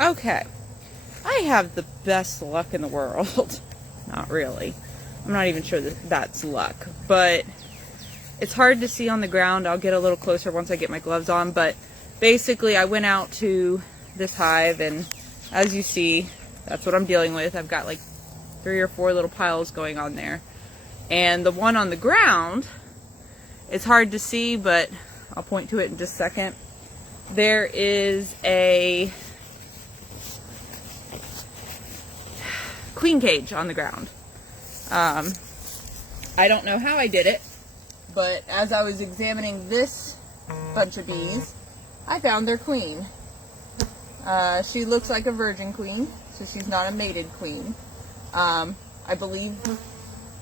Okay, I have the best luck in the world. Not really. I'm not even sure that that's luck, but it's hard to see on the ground. I'll get a little closer once I get my gloves on, but basically I went out to this hive, and as you see, that's what I'm dealing with. I've got like 3 or 4 little piles going on there. And the one on the ground, it's hard to see, but I'll point to it in just a second. There is a queen cage on the ground. I don't know how I did it, but as I was examining this bunch of bees, I found their queen. She looks like a virgin queen, so she's not a mated queen. I believe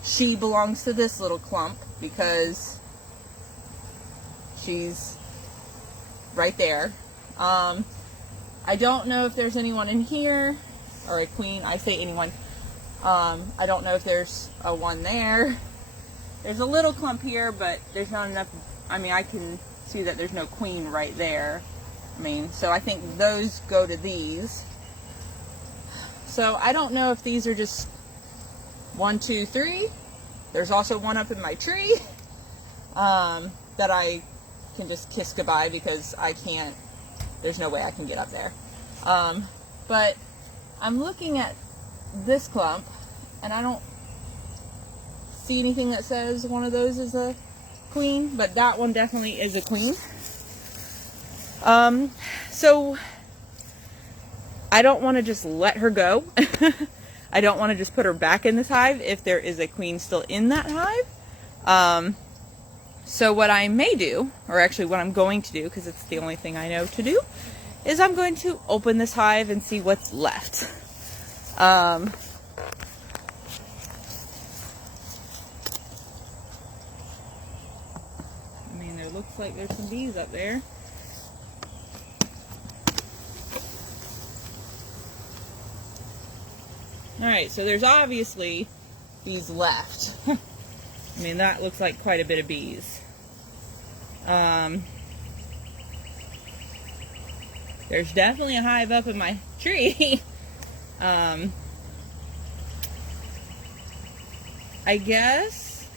she belongs to this little clump because she's right there. I don't know if there's anyone in here, or a queen. I say anyone. I don't know if there's a one there. There's a little clump here, but there's not enough. I mean, I can see that there's no queen right there. I mean, so I think those go to these. So I don't know if these are just 1, 2, 3. There's also one up in my tree that I can just kiss goodbye because I can't, there's no way I can get up there. But I'm looking at this clump and I don't see anything that says one of those is a queen, but that one definitely is a queen. So I don't want to just let her go. I don't want to just put her back in this hive if there is a queen still in that hive. So what I may do, or actually what I'm going to do, because it's the only thing I know to do, is I'm going to open this hive and see what's left. I mean, there looks like there's some bees up there. Alright, so there's obviously bees left. I mean, that looks like quite a bit of bees. There's definitely a hive up in my tree. I guess.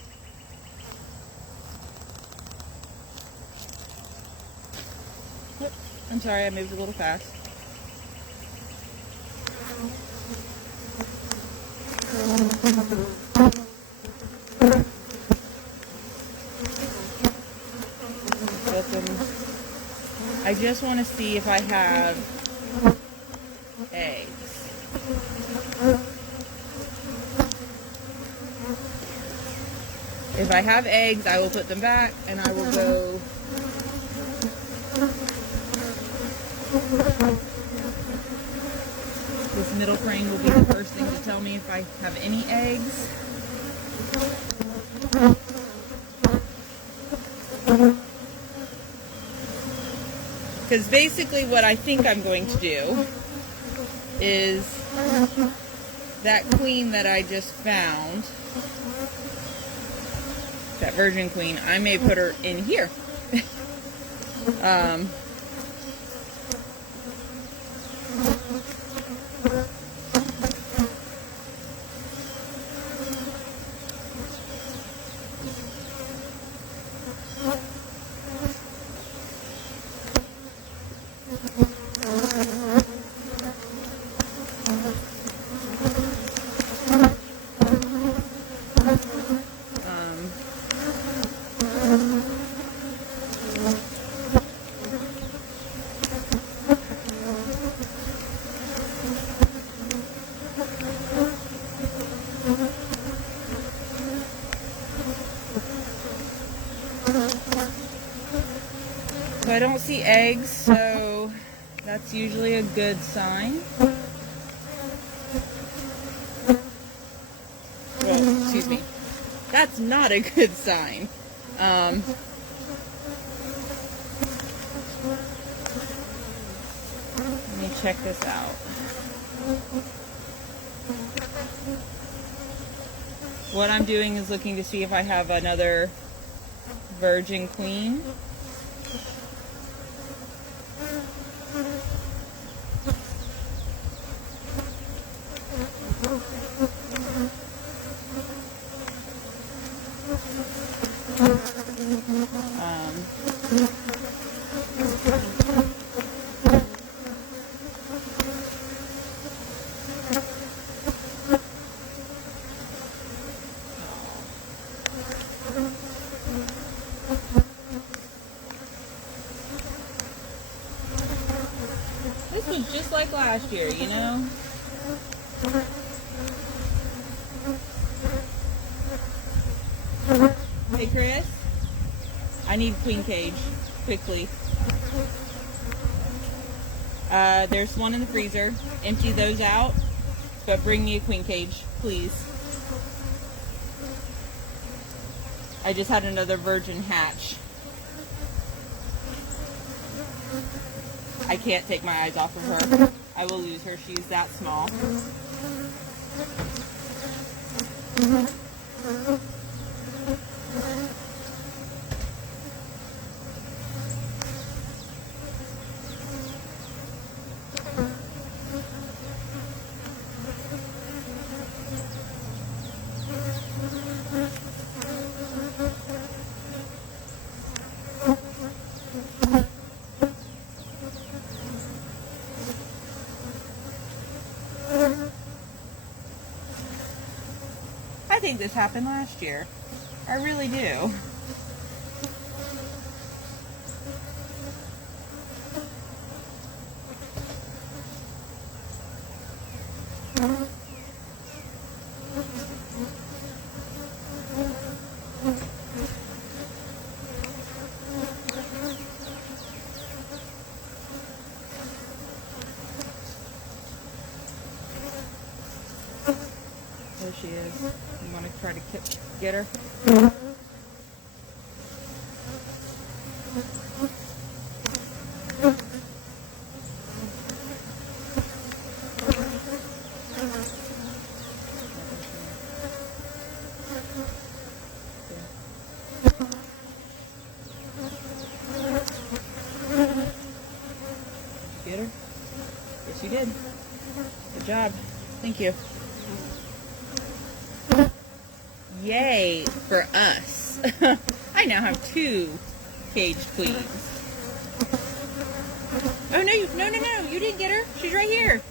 Whoop, I'm sorry, I moved a little fast. I just want to see if I have eggs. If I have eggs, I will put them back and I will go. This middle frame will be the first thing to tell me if I have any eggs. Because basically what I think I'm going to do is that queen that I just found, that virgin queen, I may put her in here. So I don't see eggs, so that's usually a good sign. Well, excuse me. That's not a good sign. Let me check this out. What I'm doing is looking to see if I have another virgin queen. was just like last year, you know? Hey, Chris. I need queen cage, quickly. There's one in the freezer. Empty those out, but bring me a queen cage, please. I just had another virgin hatch. I can't take my eyes off of her. I will lose her. She's that small. I think this happened last year. I really do. There she is. You want to try to get her? Get her? Yes, you did. Good job. Thank you. Yay for us. I now have 2 caged queens. Oh, no, no. You didn't get her. She's right here.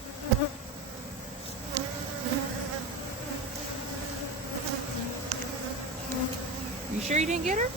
You sure you didn't get her?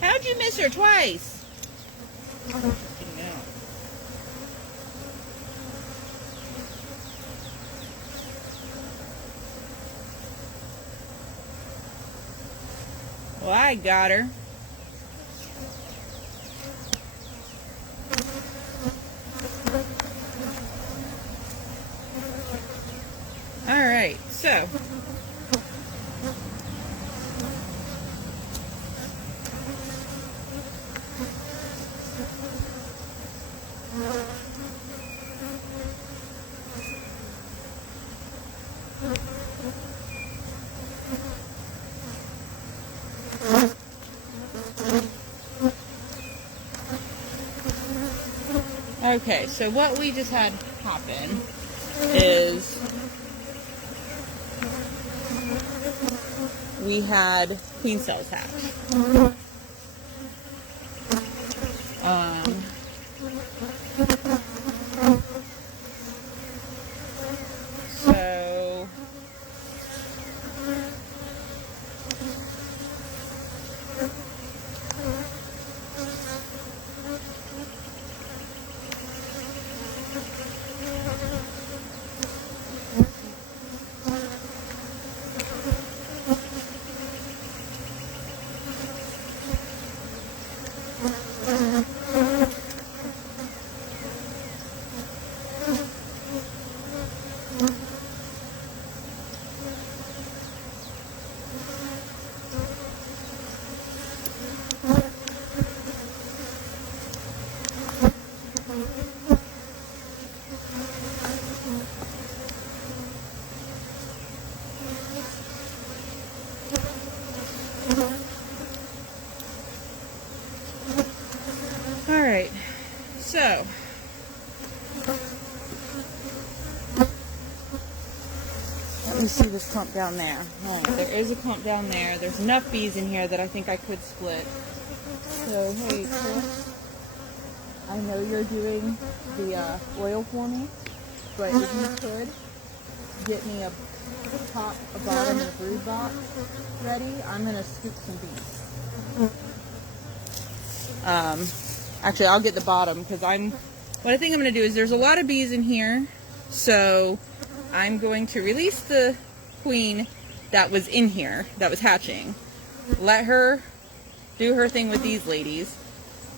How'd you miss her twice? Well, I got her. All right, so okay, so what we just had happen is we had queen cells hatch. So Let me see this clump down there. All right, there is a clump down there. There's enough bees in here that I think I could split. So, hey, Chris, I know you're doing the oil for me, but if you could get me a top, a bottom, and a brood box ready, I'm going to scoop some bees. Actually, I'll get the bottom because what I think I'm going to do is there's a lot of bees in here, so I'm going to release the queen that was in here, that was hatching. Let her do her thing with these ladies.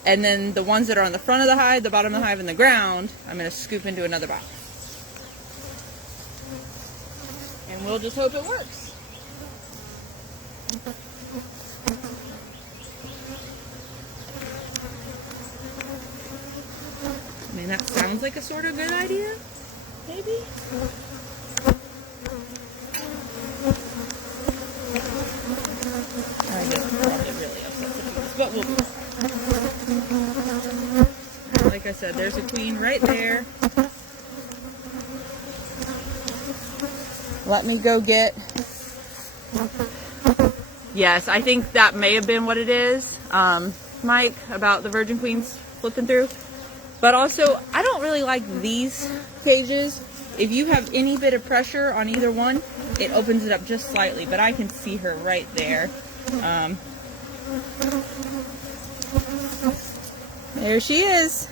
And then the ones that are on the front of the hive, the bottom of the hive, and the ground, I'm going to scoop into another box. And we'll just hope it works. I mean, that sounds like a sort of good idea, maybe? I guess probably really upset the bees, but we'll do it. Like I said, there's a queen right there. Let me go get... Yes, I think that may have been what it is, Mike, about the virgin queens flipping through. But also, I don't really like these cages. If you have any bit of pressure on either one, it opens it up just slightly, but I can see her right there. There she is.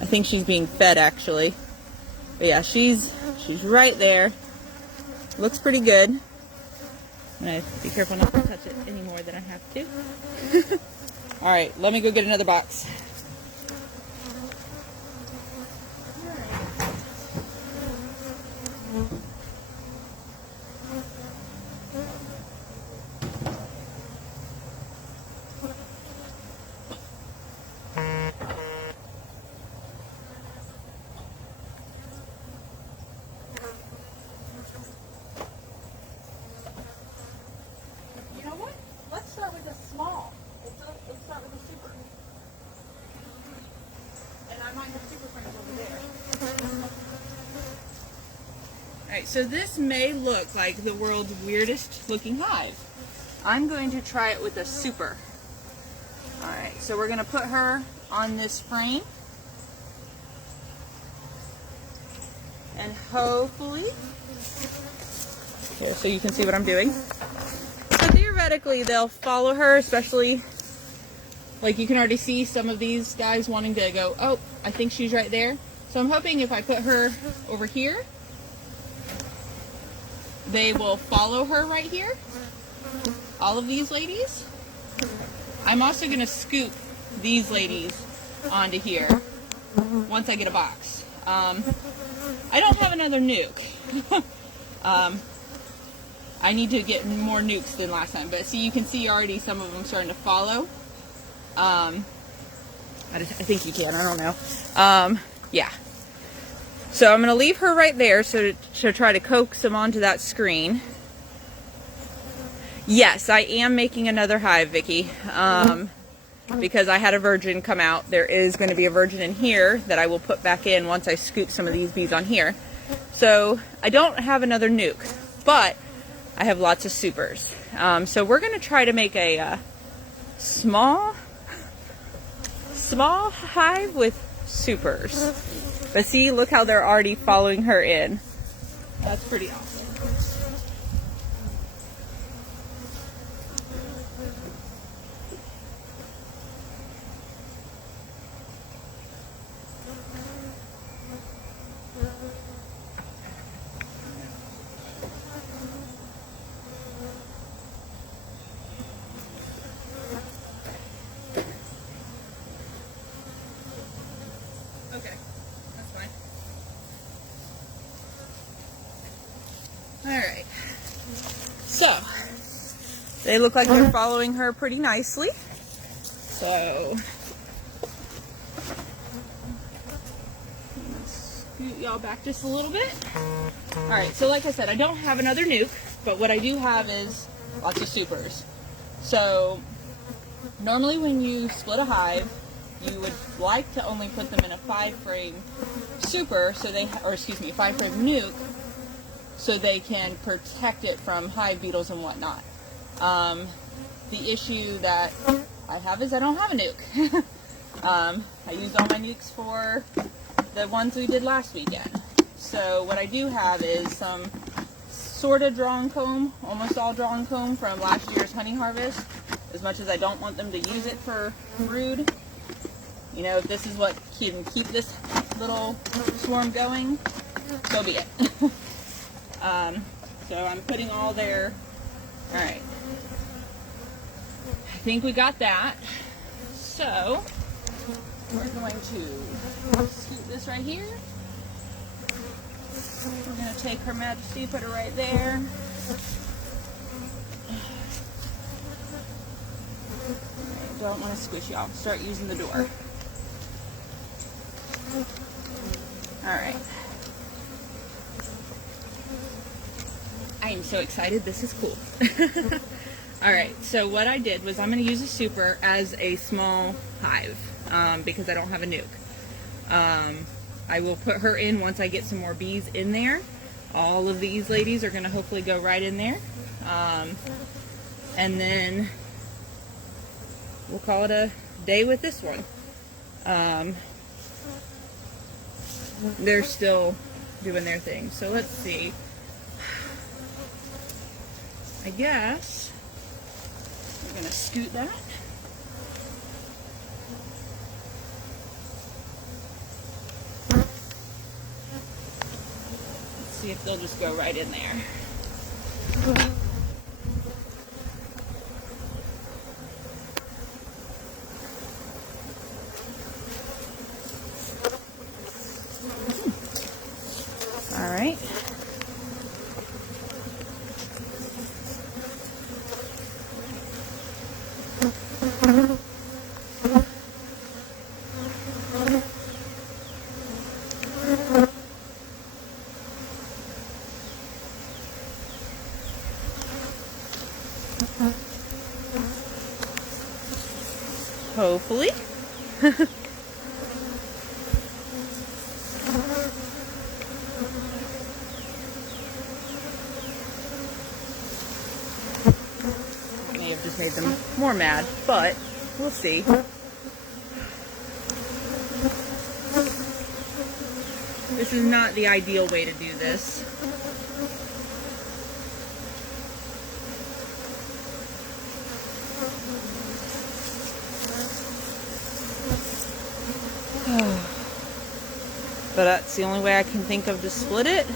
I think she's being fed, actually. But yeah, she's right there. Looks pretty good. I'm gonna be careful not to touch it any more than I have to. All right, let me go get another box. Alright, so this may look like the world's weirdest looking hive. I'm going to try it with a super. Alright, so we're going to put her on this frame. And hopefully, so you can see what I'm doing. So theoretically, they'll follow her, especially, like you can already see some of these guys wanting to go, oh, I think she's right there. So I'm hoping if I put her over here, they will follow her right here. All of these ladies. I'm also going to scoop these ladies onto here once I get a box. I don't have another nuke. I need to get more nukes than last time, but see, you can see already some of them starting to follow. I think you can, I don't know. Yeah. So I'm going to leave her right there so to try to coax them onto that screen. Yes, I am making another hive, Vicki, because I had a virgin come out. There is going to be a virgin in here that I will put back in once I scoop some of these bees on here. So I don't have another nuke, but I have lots of supers. So we're going to try to make a small hive with supers. But see, look how they're already following her in. That's pretty awesome. Okay, that's fine. Alright, so they look like they're following her pretty nicely. So, scoot y'all back just a little bit. Alright, so like I said, I don't have another nuke, but what I do have is lots of supers. So, normally when you split a hive, you would like to only put them in a 5-frame super, so they, or excuse me, 5-frame nuc, so they can protect it from hive beetles and whatnot. The issue that I have is I don't have a nuc. I used all my nukes for the ones we did last weekend. So what I do have is some sort of drawn comb, almost all drawn comb from last year's honey harvest. As much as I don't want them to use it for brood, you know, if this is what can keep this little swarm going, so be it. So I'm putting all their, all right. I think we got that. So we're going to scoop this right here. We're going to take Her Majesty, put her right there. I don't want to squish y'all. Start using the door. Alright. I am so excited. This is cool. Alright, so what I did was I'm going to use a super as a small hive because I don't have a nuc. I will put her in once I get some more bees in there. All of these ladies are going to hopefully go right in there. And then we'll call it a day with this one. They're still doing their thing. So let's see. I guess we're going to scoot that. Let's see if they'll just go right in there. All right. Hopefully. May have just made them more mad, but we'll see. This is not the ideal way to do this. But that's the only way I can think of to split it,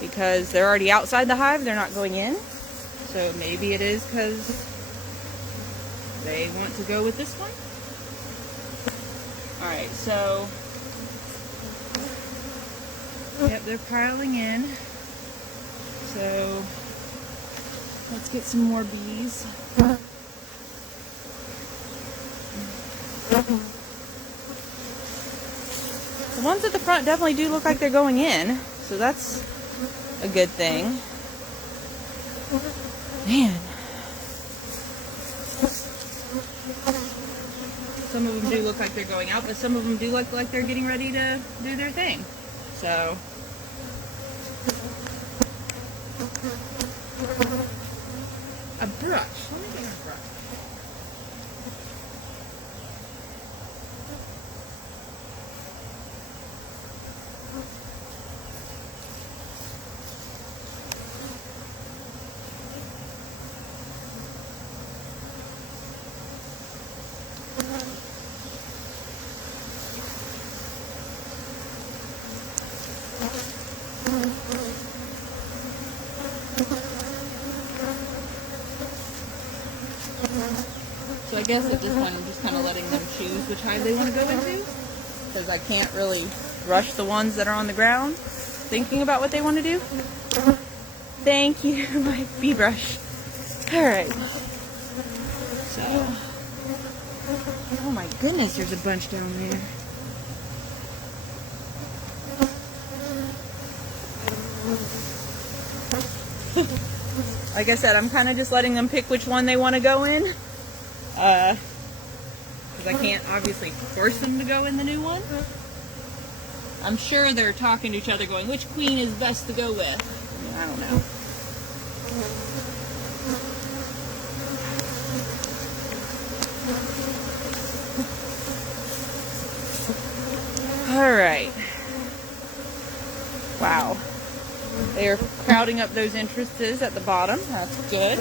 because they're already outside the hive, they're not going in. So maybe it is because they want to go with this one. Alright, so yep, they're piling in. So let's get some more bees. The ones at the front definitely do look like they're going in, so that's a good thing. Man. Some of them do look like they're going out, but some of them do look like they're getting ready to do their thing. So. A brush. Let me get a brush. So I guess at this point I'm just kind of letting them choose which hive they want to go into, because I can't really rush the ones that are on the ground thinking about what they want to do. Thank you, my bee brush. Alright. So, oh my goodness, there's a bunch down there. Like I said, I'm kind of just letting them pick which one they want to go in. because I can't obviously force them to go in the new one. I'm sure they're talking to each other going, which queen is best to go with? I don't know. All right. Wow. They are crowding up those entrances at the bottom. That's good.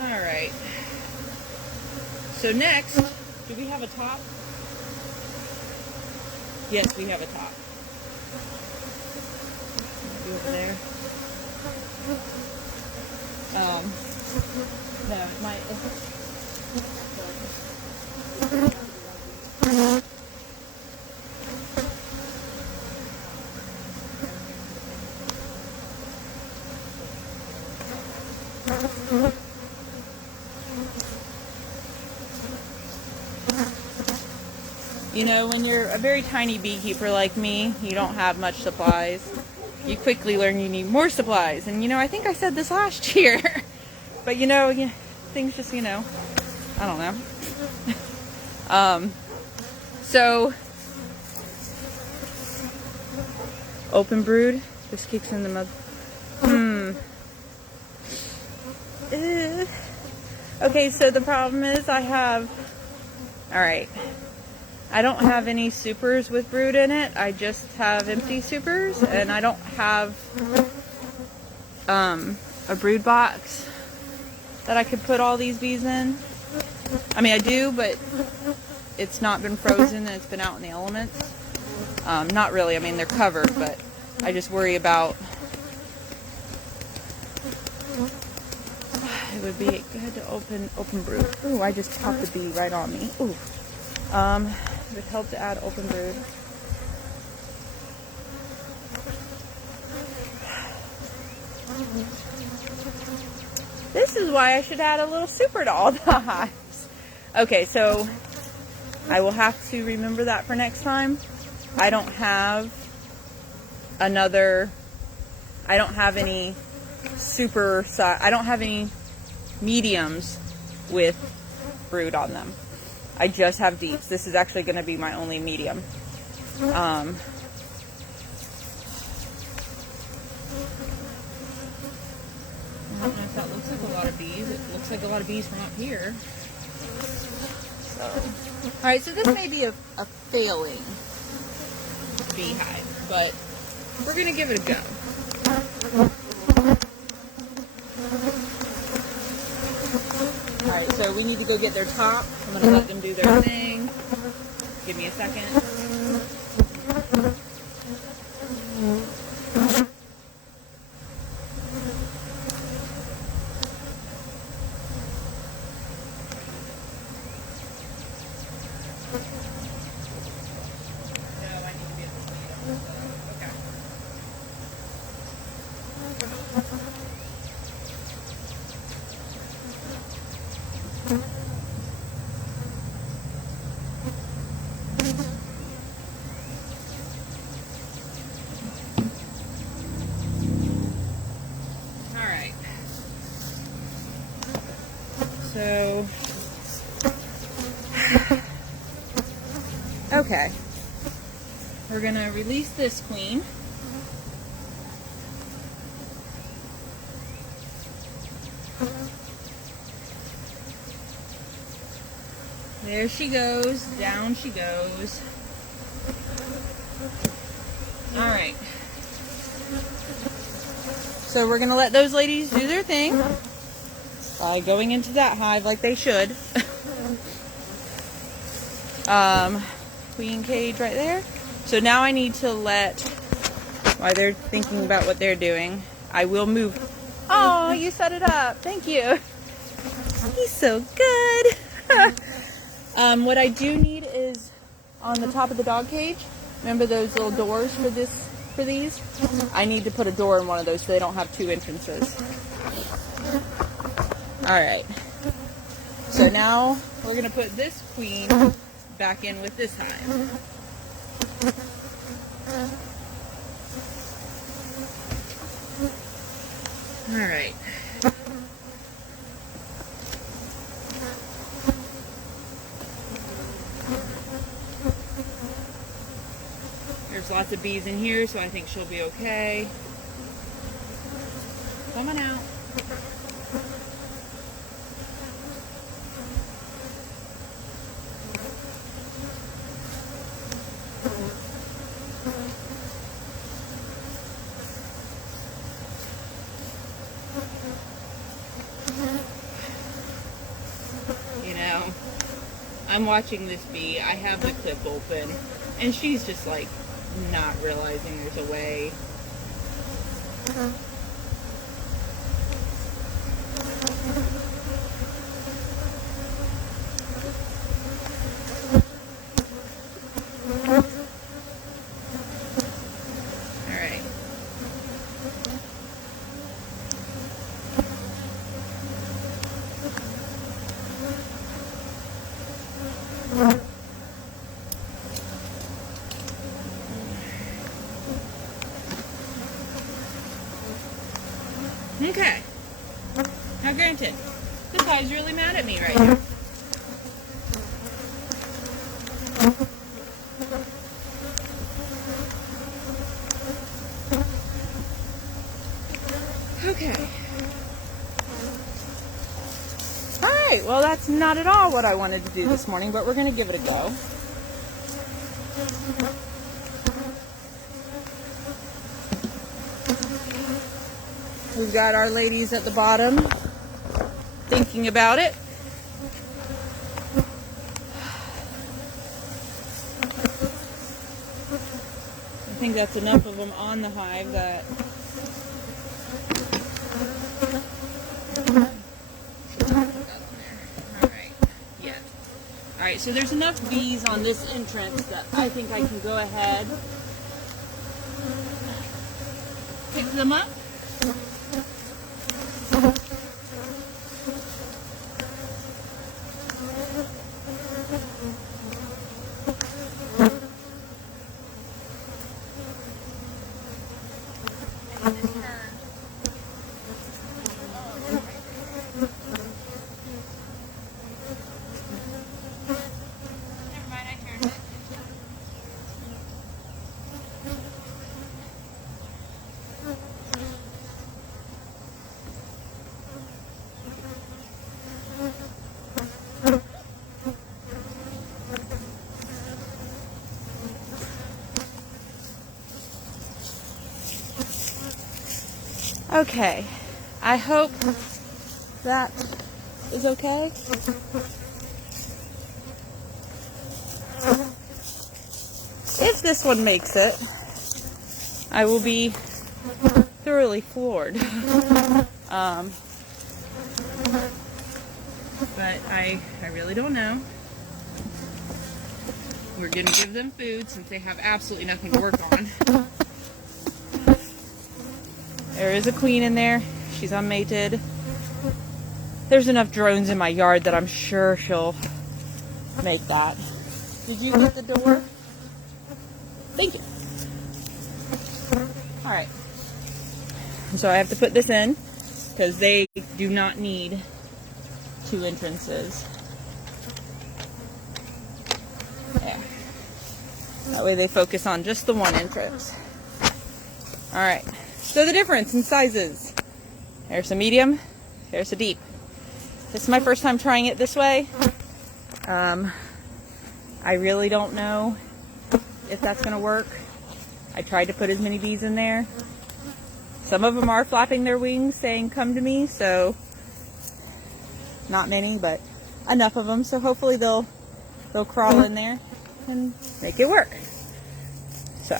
All right. So next, do we have a top? Yes, we have a top. Maybe over there. No, it might. You know, when you're a very tiny beekeeper like me, you don't have much supplies. You quickly learn you need more supplies. And you know, I think I said this last year. But you know, things just, you know, I don't know. So, open brood. This kicks in the mud. Okay, so the problem is alright. I don't have any supers with brood in it. I just have empty supers, and I don't have a brood box that I could put all these bees in. I mean, I do, but it's not been frozen and it's been out in the elements. Not really. I mean, they're covered, but I just worry about. It would be good to open brood. Ooh, I just popped a bee right on me. Ooh. It would help to add open brood. This is why I should add a little super to all the hives. Okay, so I will have to remember that for next time. I don't have any super size. I don't have any mediums with brood on them. I just have deeps. This is actually going to be my only medium. I don't know if that looks like a lot of bees. It looks like a lot of bees from up here. So, alright, so this may be a failing beehive, but we're going to give it a go. Alright, so we need to go get their top. I'm going to let them do their thing. Give me a second. So, okay, we're going to release this queen. There she goes, down she goes. Alright, so we're going to let those ladies do their thing. Going into that hive like they should. Queen cage right there. So now I need to while they're thinking about what they're doing, I will move. Oh, you set it up. Thank you. He's so good. What I do need is on the top of the dog cage. Remember those little doors for these? I need to put a door in one of those so they don't have two entrances. Alright, so now we're going to put this queen back in with this hive. All right. There's lots of bees in here, so I think she'll be okay. Come on out. You know, I'm watching this bee. I have the clip open, and she's just like not realizing there's a way. Okay. Now granted, this guy's really mad at me right now. Okay. Alright, well that's not at all what I wanted to do this morning, but we're going to give it a go. We've got our ladies at the bottom thinking about it. I think that's enough of them on the hive that Alright, so there's enough bees on this entrance that I think I can go ahead, pick them up. Okay, I hope that is okay. If this one makes it, I will be thoroughly floored. But I really don't know. We're going to give them food since they have absolutely nothing to work on. There is a queen in there. She's unmated. There's enough drones in my yard that I'm sure she'll make that. Did you get the door? Thank you. Alright. So I have to put this in because they do not need two entrances. There. That way they focus on just the one entrance. Alright. So the difference in sizes. There's a medium, there's a deep. This is my first time trying it this way. I really don't know if that's going to work. I tried to put as many bees in there. Some of them are flapping their wings saying come to me, so not many, but enough of them. So hopefully they'll crawl in there and make it work. So,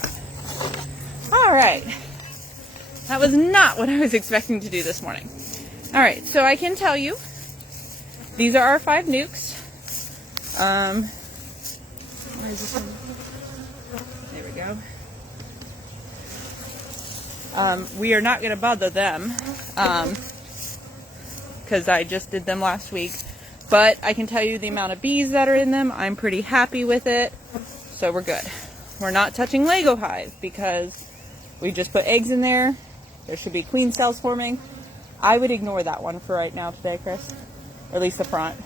all right. That was not what I was expecting to do this morning. Alright, so I can tell you, these are our 5 nukes. Where is this one? There we go. We are not going to bother them, because I just did them last week. But I can tell you the amount of bees that are in them. I'm pretty happy with it, so we're good. we're not touching Lego Hive because we just put eggs in there. There should be queen cells forming. I would ignore that one for right now today, Chris. Or at least the front.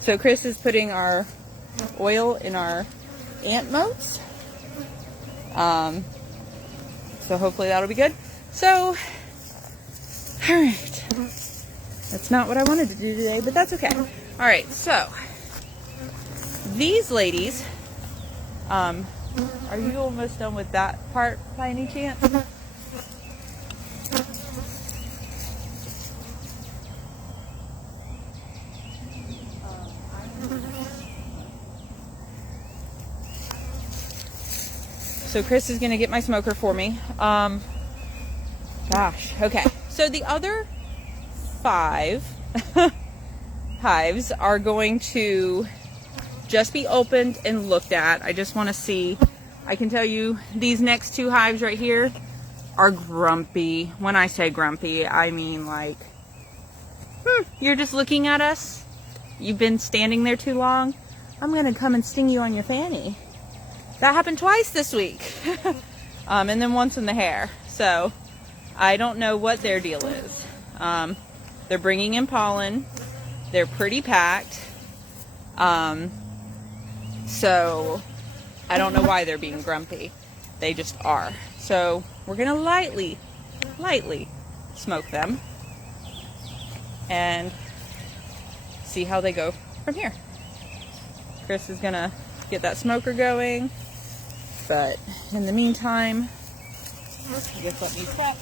So Chris is putting our oil in our ant moats. So hopefully that'll be good. So, alright. That's not what I wanted to do today, but that's okay. Alright, so these ladies, are you almost done with that part by any chance? So Chris is going to get my smoker for me. Gosh, okay. So the other 5 hives are going to just be opened and looked at. I just want to see. I can tell you these next 2 hives right here are grumpy. When I say grumpy, I mean like, you're just looking at us. You've been standing there too long. I'm going to come and sting you on your fanny. That happened twice this week. And then once in the hair. So I don't know what their deal is. They're bringing in pollen. They're pretty packed. So I don't know why they're being grumpy. They just are. So we're going to lightly smoke them and see how they go from here. Chris is going to get that smoker going. But in the meantime, I guess let me prep.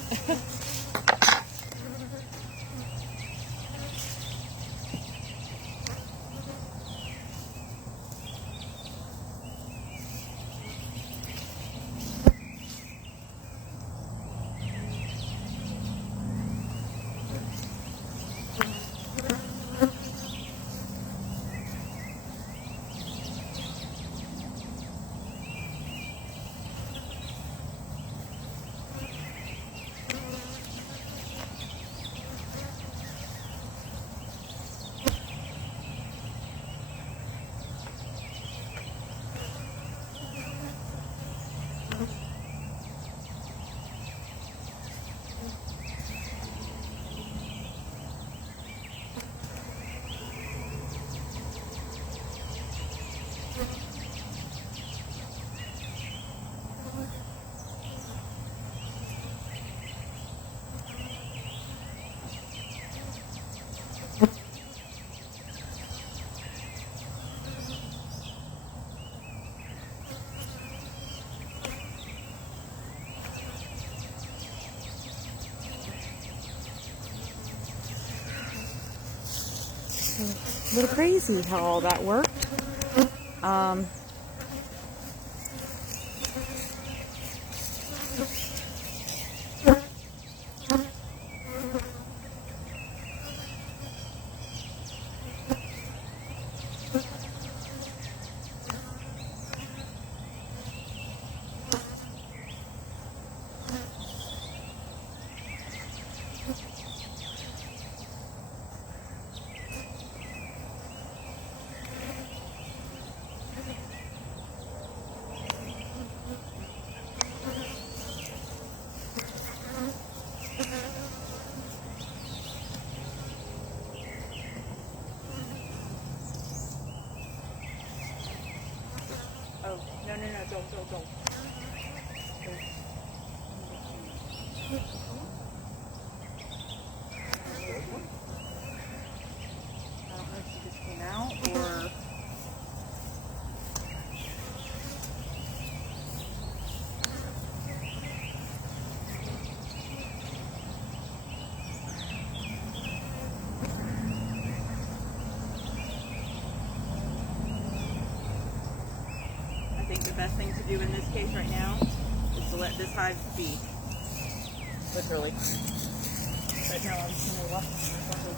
A little crazy how all that worked. Oh, no, don't. I don't know if she just came out or... I think the best thing to do in this case right now is to let this hive be. Literally. Right now I'm just going to walk on the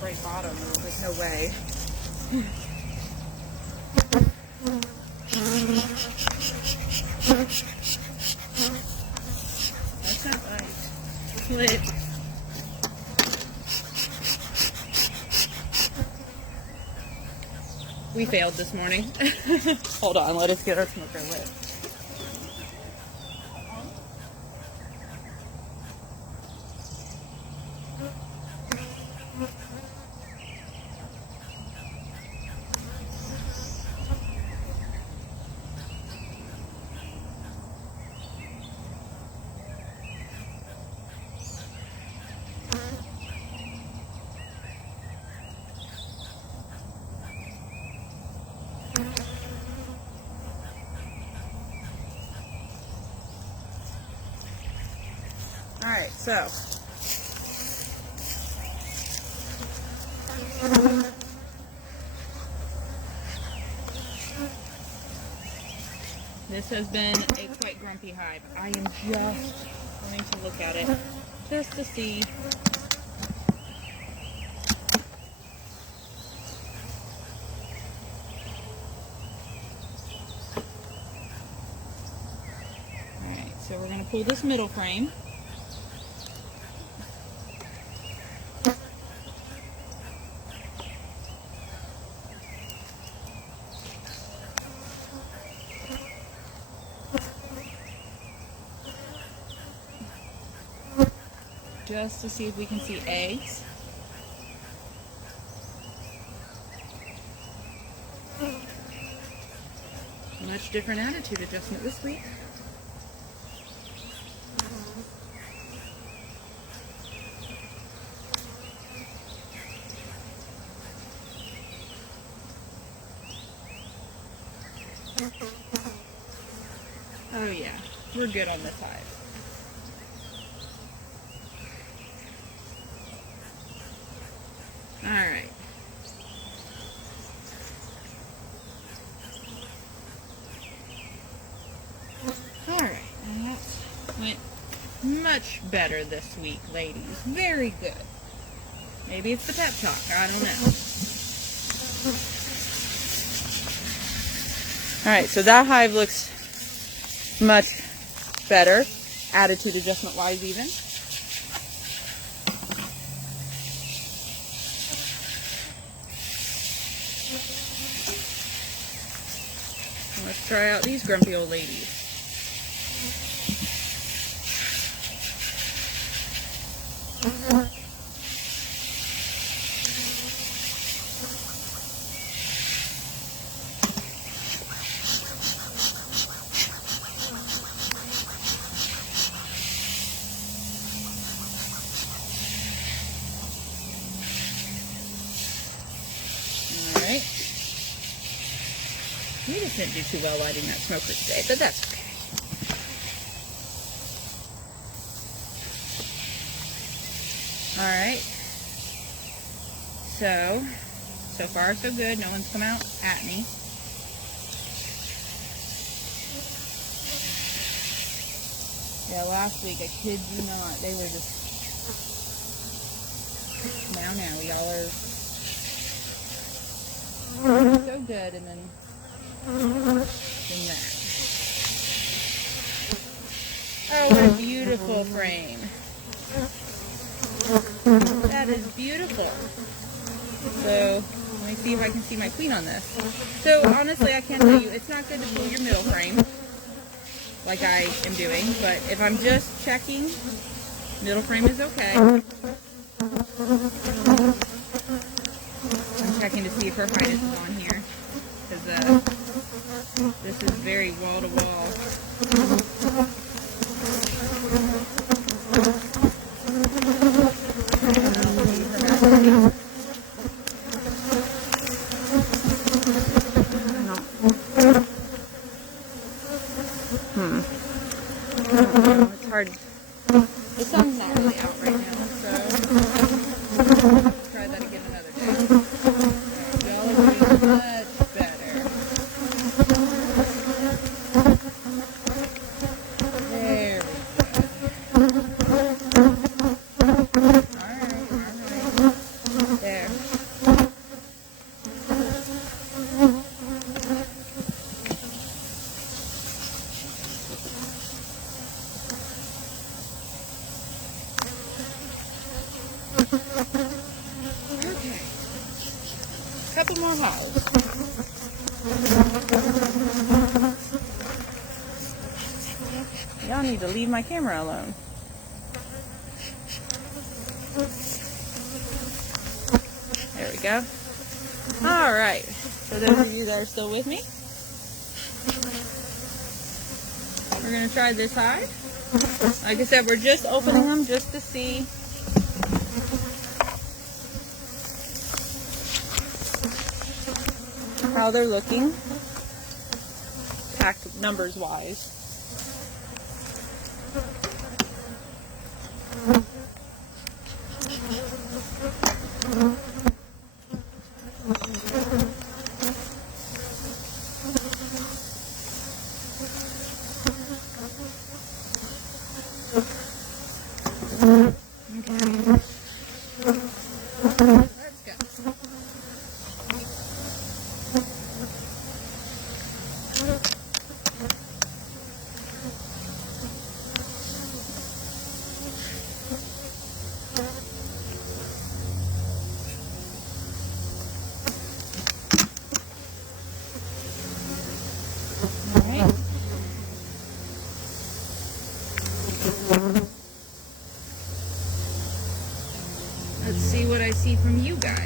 bright bottom. There's no way. That's not right. Lit. We failed this morning. Hold on, let us get our smoker lit. So, this has been a quite grumpy hive. I am just going to look at it just to see. Alright, so we're going to pull this middle frame. Just to see if we can see eggs. Much different attitude adjustment this week. Oh yeah, we're good on this hive. Alright. Alright, and that went much better this week, ladies. Very good. Maybe it's the pep talk, I don't know. Alright, so that hive looks much better, attitude adjustment wise even. Let's try out these grumpy old ladies. Alright. We just didn't do too well lighting that smoker today, but that's okay. Alright. So far so good. No one's come out at me. Yeah, last week, I kid you not, they were just... Now, y'all are so good, and then that. Oh, what a beautiful frame. That is beautiful. So, let me see if I can see my queen on this. So, honestly, I can tell you, it's not good to pull your middle frame, like I am doing, but if I'm just checking, middle frame is okay. I'm checking to see if her highness is on here, because this is very wall to wall. It's hard. The sun's not really out right now, so try that again another day. Y'all are doing much better. There we go. Alright. There. Okay. Couple more hives. Y'all need to leave my camera alone. There we go. Alright. For those of you that are still with me, we're going to try this hive. Like I said, we're just opening them just to see how they're looking, packed numbers wise. Let's see what I see from you guys.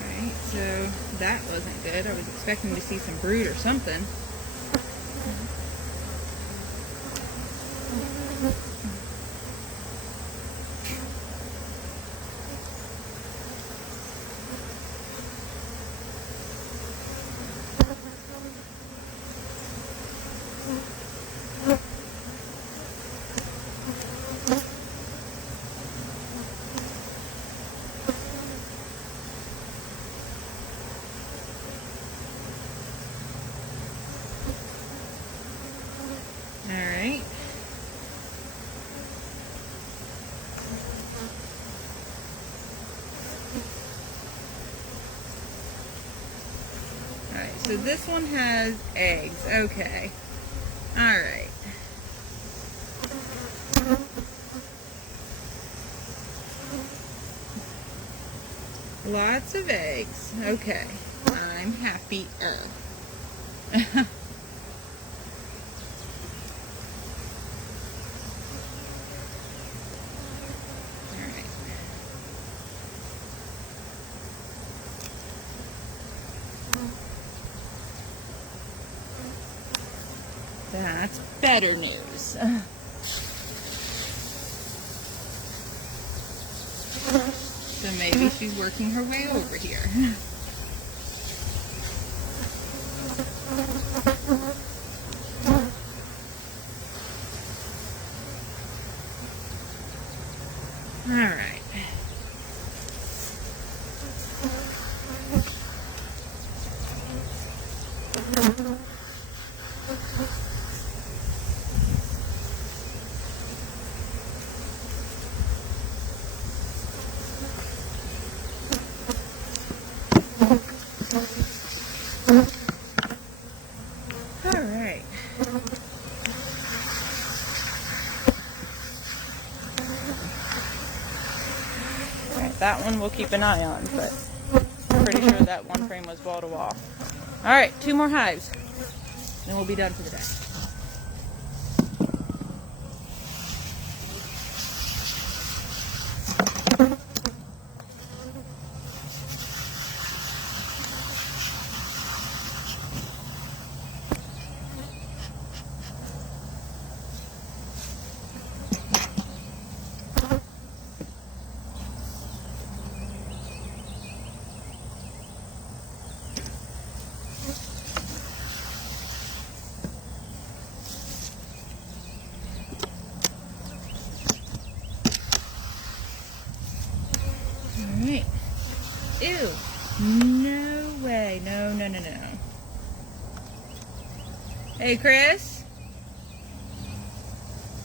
Alright, so that wasn't good. I was expecting to see some brood or something. Alright. Alright, so this one has eggs. Okay. Alright. Lots of eggs. Okay. I'm happy. That's better news. So maybe she's working her way over here. All right. That one we'll keep an eye on, but I'm pretty sure that one frame was wall to wall. All right, 2 more hives, and we'll be done for the day. Alright. Ew. No way. No, no, no, no. Hey, Chris?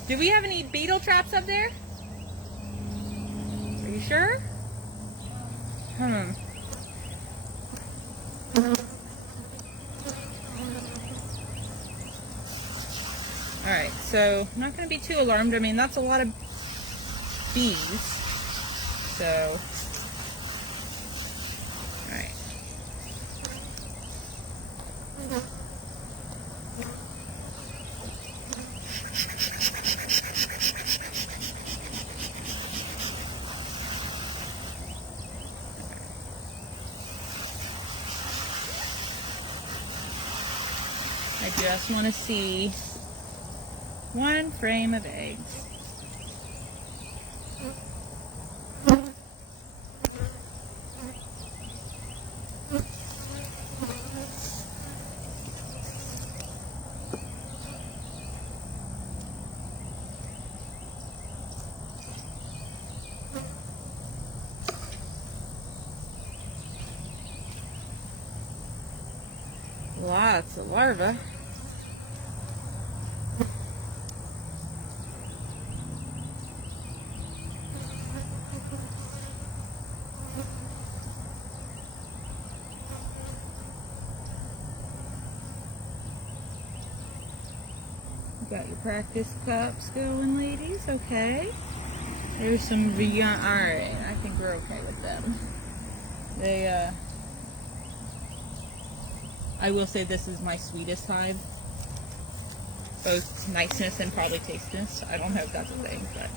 Do we have any beetle traps up there? you sure? Alright, so I'm not going to be too alarmed. I mean, that's a lot of bees. So, alright. I just want to see one frame of eggs. Lots of larvae. Got your practice cups going, ladies. Okay. There's some beyond. Alright, I think we're okay with them. They, I will say this is my sweetest hive. Both niceness and probably tastiness. I don't know if that's a thing, but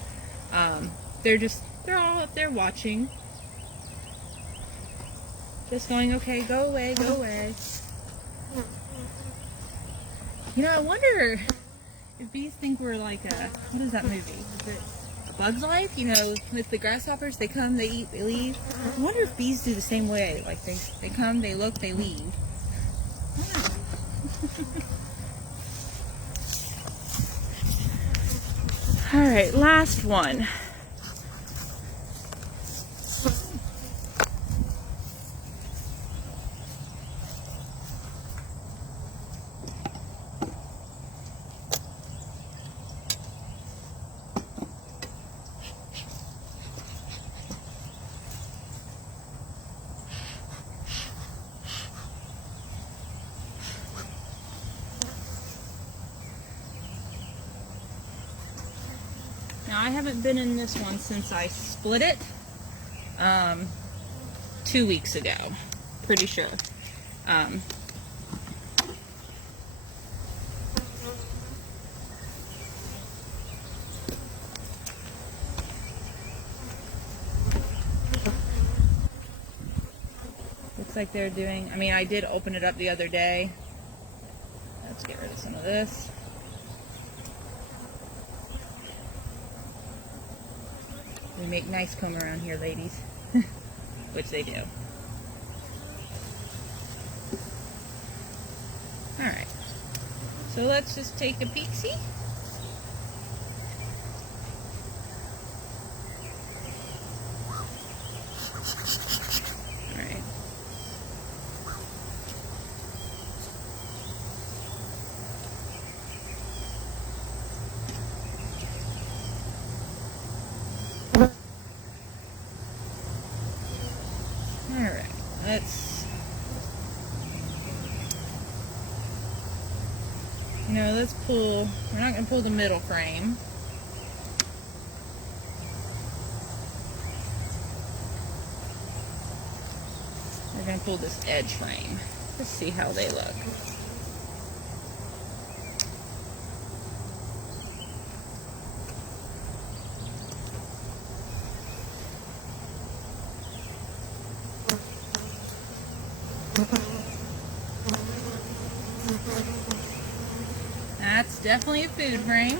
they're all up there watching. Just going, okay, go away, go away. You know, I wonder if bees think we're like what is that movie? Is it A Bug's Life? You know, with the grasshoppers, they come, they eat, they leave. I wonder if bees do the same way. Like they come, they look, they leave. Alright, last one. Now, I haven't been in this one since I split it 2 weeks ago, pretty sure. Looks like they're doing, I mean, I did open it up the other day. Let's get rid of some of this. We make nice comb around here, ladies. Which they do. Alright. So let's just take a peek-see. Alright. Alright, let's pull, we're not going to pull the middle frame. We're going to pull this edge frame. Let's see how they look. That's definitely a food frame.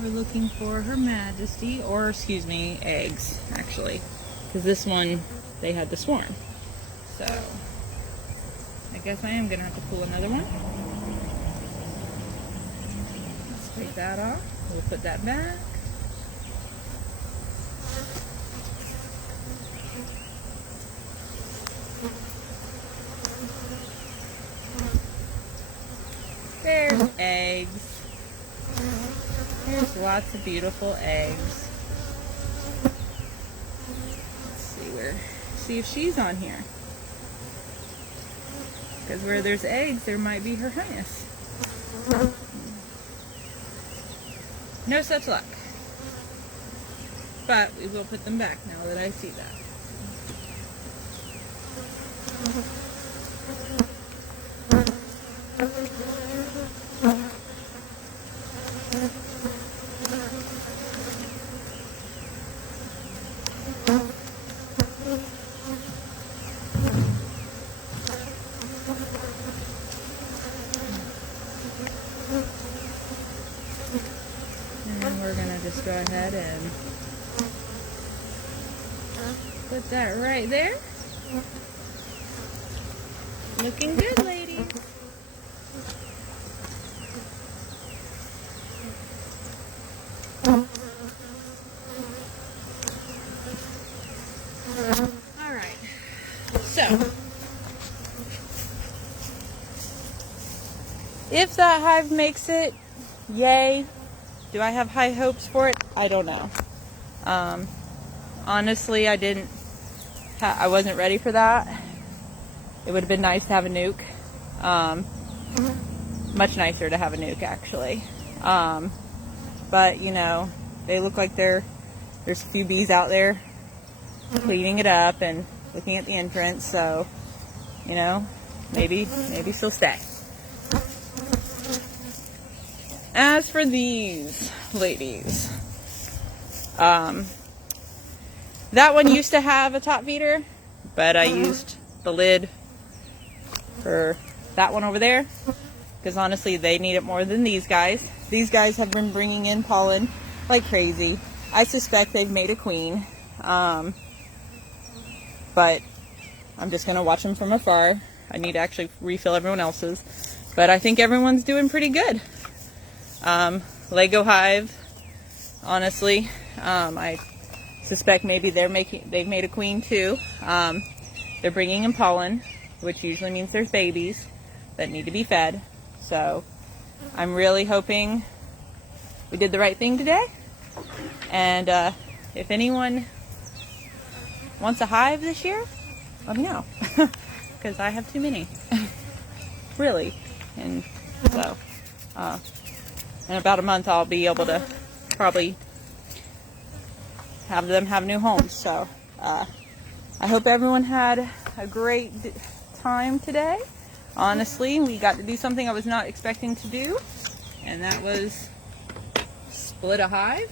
We're looking for Her Majesty, or excuse me, eggs, actually. Because this one, they had the swarm. So, I guess I am going to have to pull another one. Let's take that off. We'll put that back. there's lots of beautiful eggs. Let's see if she's on here. Because where there's eggs, there might be Her Highness. No such luck. But we will put them back now that I see that. And we're gonna just go ahead and put that right there. Looking good, ladies. All right. So, if that hive makes it, yay. Do I have high hopes for it? I don't know. Honestly, I wasn't ready for that. It would have been nice to have a nuke. Much nicer to have a nuke, actually. But, you know, they look like there's a few bees out there cleaning it up and looking at the entrance, so, you know, maybe she'll stay. As for these ladies, that one used to have a top feeder, but I used the lid for that one over there because honestly they need it more than these guys. These guys have been bringing in pollen like crazy. I suspect they've made a queen, but I'm just gonna watch them from afar. I need to actually refill everyone else's, but I think everyone's doing pretty good. Lego Hive, honestly, I suspect maybe they've made a queen too. They're bringing in pollen, which usually means there's babies that need to be fed. So I'm really hoping we did the right thing today. And if anyone wants a hive this year, let me know, because I have too many, really. And so in about a month I'll be able to probably have them have new homes. So I hope everyone had a great time today. Honestly, we got to do something I was not expecting to do, and that was split a hive.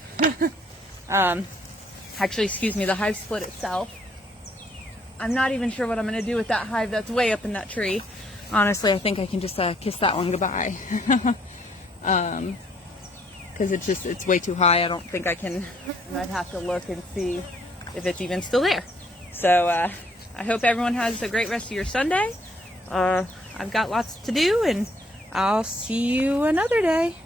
Actually, excuse me, the hive split itself. I'm not even sure what I'm going to do with that hive that's way up in that tree. Honestly, I think I can just kiss that one goodbye. Because it's way too high. I don't think I can, and I'd have to look and see if it's even still there. So I hope everyone has a great rest of your Sunday. I've got lots to do, and I'll see you another day.